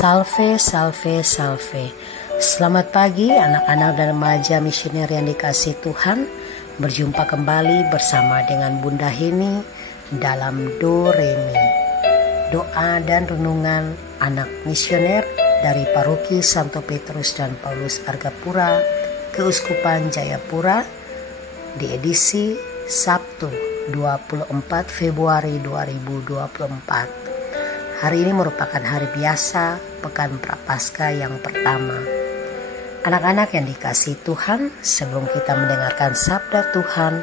Salve, salve, salve. Selamat pagi anak-anak dan remaja misioner yang dikasihi Tuhan. Berjumpa kembali bersama dengan Bunda Heni dalam Do Re Mi. Doa dan renungan anak misioner dari Paroki Santo Petrus dan Paulus Argapura, Keuskupan Jayapura, di edisi Sabtu 24 Februari 2024. Hari ini merupakan hari biasa, Pekan Prapaskah yang pertama. Anak-anak yang dikasihi Tuhan, sebelum kita mendengarkan sabda Tuhan,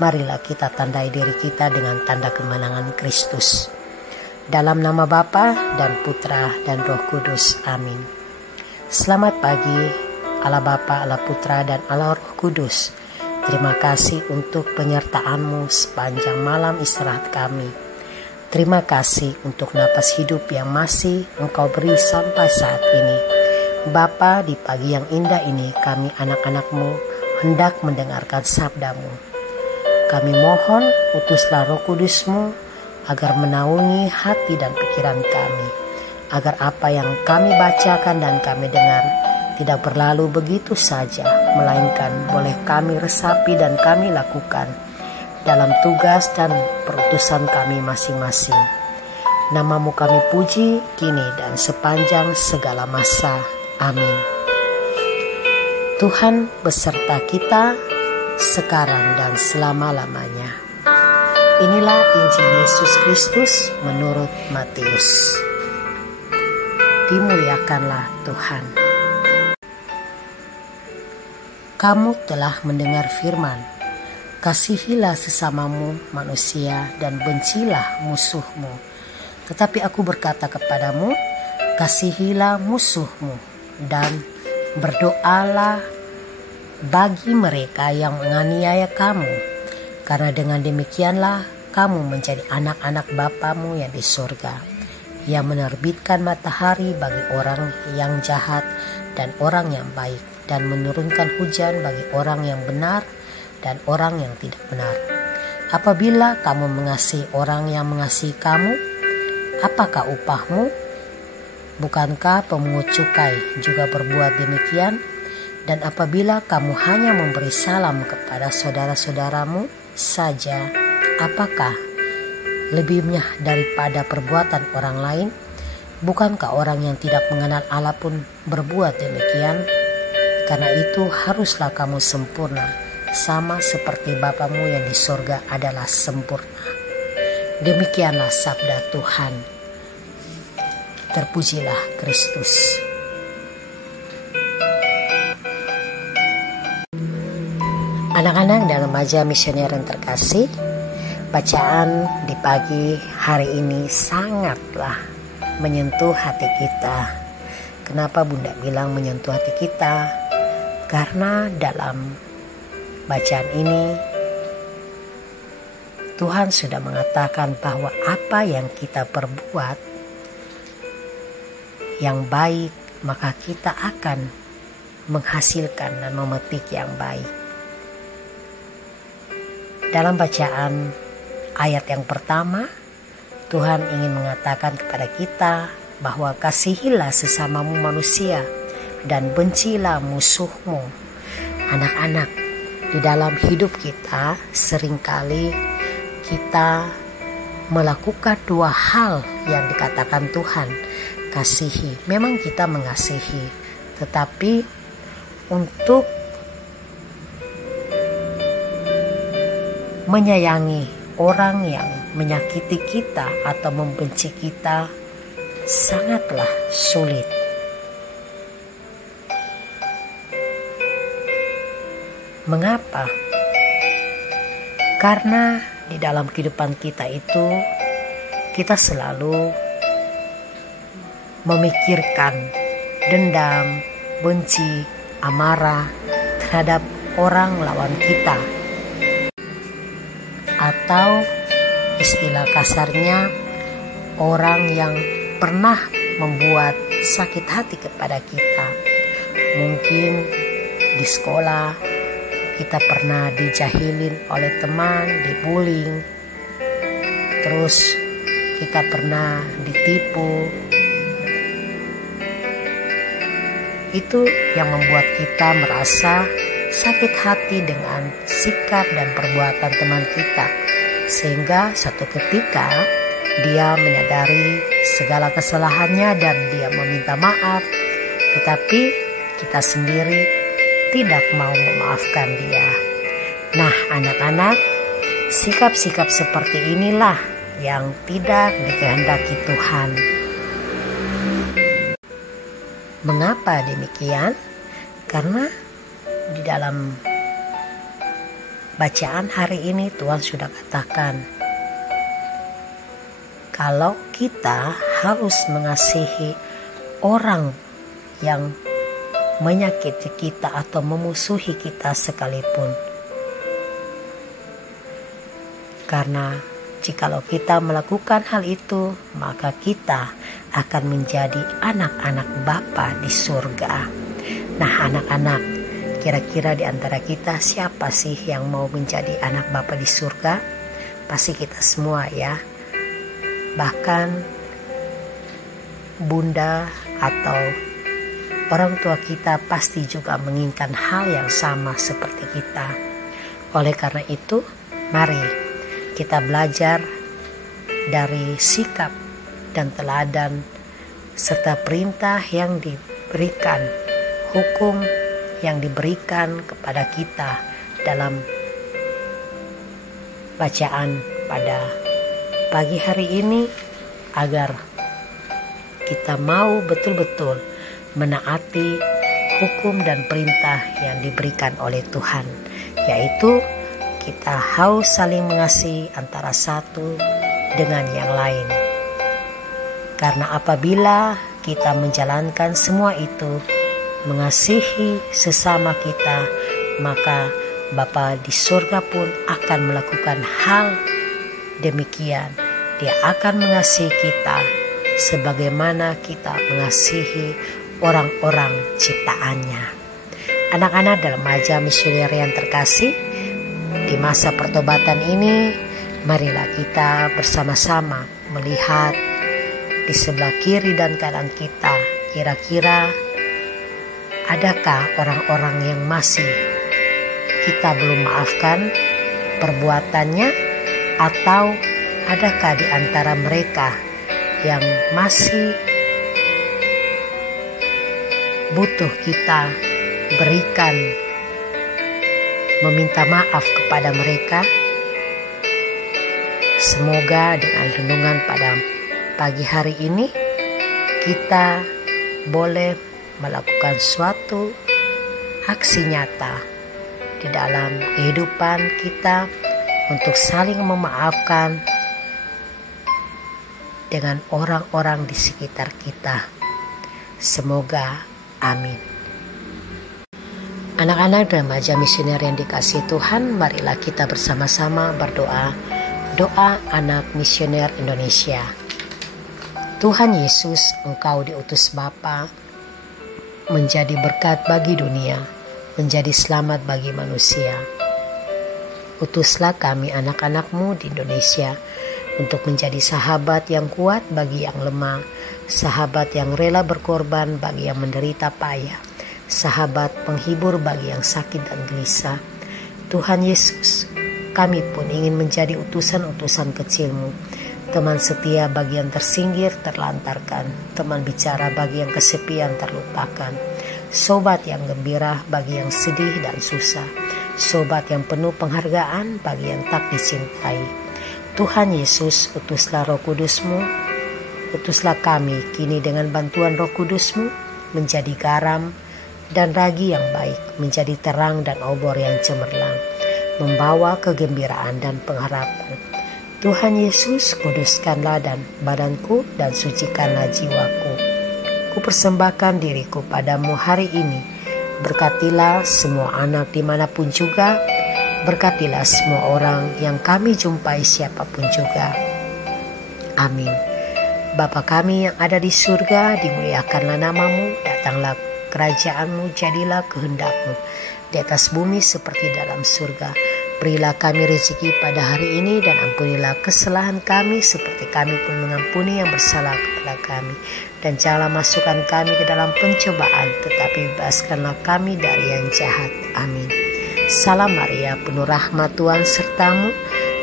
marilah kita tandai diri kita dengan tanda kemenangan Kristus. Dalam nama Bapa dan Putra dan Roh Kudus. Amin. Selamat pagi, Allah Bapa, Allah Putra dan Allah Roh Kudus. Terima kasih untuk penyertaan-Mu sepanjang malam istirahat kami. Terima kasih untuk napas hidup yang masih Engkau beri sampai saat ini. Bapa, di pagi yang indah ini kami anak-anak-Mu hendak mendengarkan sabda-Mu. Kami mohon utuslah Roh Kudus-Mu agar menaungi hati dan pikiran kami. Agar apa yang kami bacakan dan kami dengar tidak berlalu begitu saja, melainkan boleh kami resapi dan kami lakukan dalam tugas dan perutusan kami masing-masing. Nama-Mu kami puji kini dan sepanjang segala masa. Amin. Tuhan beserta kita sekarang dan selama-lamanya. Inilah Injil Yesus Kristus menurut Matius. Dimuliakanlah Tuhan. Kamu telah mendengar firman, kasihilah sesamamu manusia dan bencilah musuhmu. Tetapi aku berkata kepadamu, kasihilah musuhmu dan berdoalah bagi mereka yang menganiaya kamu. Karena dengan demikianlah kamu menjadi anak-anak Bapamu yang di surga, yang menerbitkan matahari bagi orang yang jahat dan orang yang baik, dan menurunkan hujan bagi orang yang benar dan orang yang tidak benar. Apabila kamu mengasihi orang yang mengasihi kamu, apakah upahmu? Bukankah pemungut cukai juga berbuat demikian? Dan apabila kamu hanya memberi salam kepada saudara-saudaramu saja, apakah lebihnya daripada perbuatan orang lain? Bukankah orang yang tidak mengenal Allah pun berbuat demikian? Karena itu haruslah kamu sempurna, sama seperti Bapamu yang di sorga adalah sempurna. Demikianlah sabda Tuhan. Terpujilah Kristus. Anak-anak dan remaja misioner yang terkasih, bacaan di pagi hari ini sangatlah menyentuh hati kita. Kenapa Bunda bilang menyentuh hati kita? Karena dalam bacaan ini Tuhan sudah mengatakan bahwa apa yang kita perbuat yang baik, maka kita akan menghasilkan dan memetik yang baik. Dalam bacaan ayat yang pertama, Tuhan ingin mengatakan kepada kita bahwa kasihilah sesamamu manusia dan bencilah musuhmu. Anak-anak, di dalam hidup kita seringkali kita melakukan dua hal yang dikatakan Tuhan. Kasihi, memang kita mengasihi, tetapi untuk menyayangi orang yang menyakiti kita atau membenci kita sangatlah sulit. Mengapa? Karena di dalam kehidupan kita itu kita selalu memikirkan dendam, benci, amarah terhadap orang lawan kita. Atau istilah kasarnya, orang yang pernah membuat sakit hati kepada kita. Mungkin di sekolah kita pernah dijahilin oleh teman, dibullying, terus kita pernah ditipu, itu yang membuat kita merasa sakit hati dengan sikap dan perbuatan teman kita. Sehingga suatu ketika dia menyadari segala kesalahannya dan dia meminta maaf. Tetapi kita sendiri tidak mau memaafkan dia. Nah anak-anak, sikap-sikap seperti inilah yang tidak dikehendaki Tuhan. Mengapa demikian? Karena di dalam bacaan hari ini Tuhan sudah katakan, kalau kita harus mengasihi orang yang menyakiti kita atau memusuhi kita sekalipun. Karena jikalau kita melakukan hal itu, maka kita akan menjadi anak-anak Bapa di surga. Nah anak-anak, kira-kira di antara kita siapa sih yang mau menjadi anak Bapa di surga? Pasti kita semua ya. Bahkan bunda atau orang tua kita pasti juga menginginkan hal yang sama seperti kita. Oleh karena itu, mari kita belajar dari sikap dan teladan serta perintah yang diberikan, hukum yang diberikan kepada kita dalam bacaan pada pagi hari ini, agar kita mau betul-betul menaati hukum dan perintah yang diberikan oleh Tuhan, yaitu kita harus saling mengasihi antara satu dengan yang lain. Karena apabila kita menjalankan semua itu, mengasihi sesama kita, maka Bapa di surga pun akan melakukan hal demikian. Dia akan mengasihi kita sebagaimana kita mengasihi orang-orang ciptaannya. Anak-anak dan remaja misioner yang terkasih, di masa pertobatan ini, marilah kita bersama-sama melihat di sebelah kiri dan kanan kita, kira-kira adakah orang-orang yang masih kita belum maafkan perbuatannya, atau adakah di antara mereka yang masih butuh kita berikan meminta maaf kepada mereka? Semoga dengan renungan pada pagi hari ini kita boleh melakukan suatu aksi nyata di dalam kehidupan kita untuk saling memaafkan dengan orang-orang di sekitar kita. Semoga amin. Anak-anak dan remaja misioner yang dikasihi Tuhan, marilah kita bersama-sama berdoa. Doa anak misioner Indonesia. Tuhan Yesus, Engkau diutus Bapa menjadi berkat bagi dunia, menjadi selamat bagi manusia. Utuslah kami anak-anak-Mu di Indonesia untuk menjadi sahabat yang kuat bagi yang lemah, sahabat yang rela berkorban bagi yang menderita payah, sahabat penghibur bagi yang sakit dan gelisah. Tuhan Yesus, kami pun ingin menjadi utusan-utusan kecil-Mu, teman setia bagi yang tersinggir, terlantarkan, teman bicara bagi yang kesepian, terlupakan, sobat yang gembira bagi yang sedih dan susah, sobat yang penuh penghargaan bagi yang tak dicintai. Tuhan Yesus, utuslah Roh Kudus-Mu, utuslah kami kini dengan bantuan Roh Kudus-Mu menjadi garam dan ragi yang baik, menjadi terang dan obor yang cemerlang, membawa kegembiraan dan pengharapan. Tuhan Yesus, kuduskanlah dan badanku dan sucikanlah jiwaku. Kupersembahkan diriku padamu hari ini. Berkatilah semua anak dimanapun juga. Berkatilah semua orang yang kami jumpai siapapun juga. Amin. Bapa kami yang ada di surga, dimuliakanlah namamu, datanglah kerajaanmu, jadilah kehendakmu di atas bumi seperti dalam surga. Berilah kami rezeki pada hari ini dan ampunilah kesalahan kami seperti kami pun mengampuni yang bersalah kepada kami. Dan janganlah masukkan kami ke dalam pencobaan, tetapi bebaskanlah kami dari yang jahat. Amin. Salam Maria, penuh rahmat Tuhan sertamu.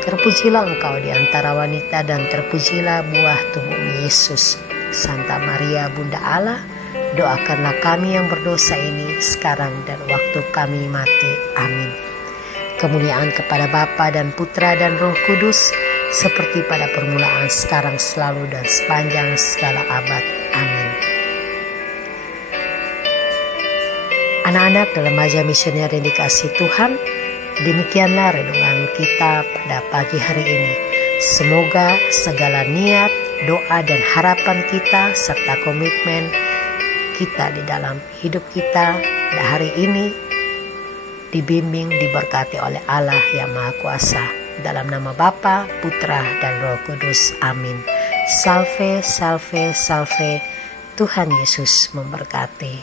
Terpujilah engkau di antara wanita dan terpujilah buah tubuhmu Yesus. Santa Maria Bunda Allah, doakanlah kami yang berdosa ini sekarang dan waktu kami mati. Amin. Kemuliaan kepada Bapa dan Putra dan Roh Kudus, seperti pada permulaan, sekarang, selalu, dan sepanjang segala abad. Amin. Anak-anak dalam remaja misioner yang dikasihi Tuhan, demikianlah renungan kita pada pagi hari ini. Semoga segala niat, doa, dan harapan kita serta komitmen kita di dalam hidup kita pada hari ini dibimbing, diberkati oleh Allah yang Maha Kuasa. Dalam nama Bapa, Putra, dan Roh Kudus. Amin. Salve, salve, salve. Tuhan Yesus memberkati.